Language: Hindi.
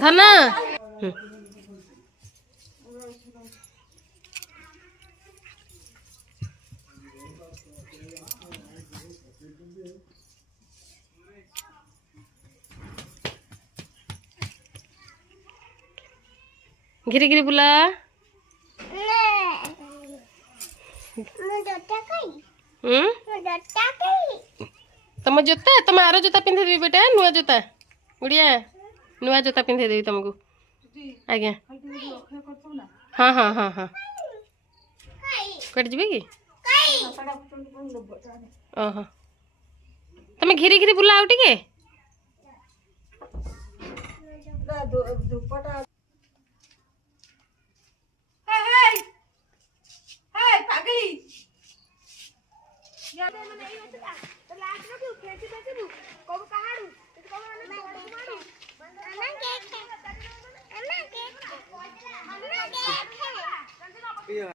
धना घिरी घिरी बुला तुम जोता तुम आर जोता पिंधे देवी बेटा नुआ जोता गुड़िया नुआ जोता पिंधे देवी तुमको आज्ञा हाँ हाँ हाँ हाँ कट जी कि ओह तुम घिरी घिरी बुला आउ टिके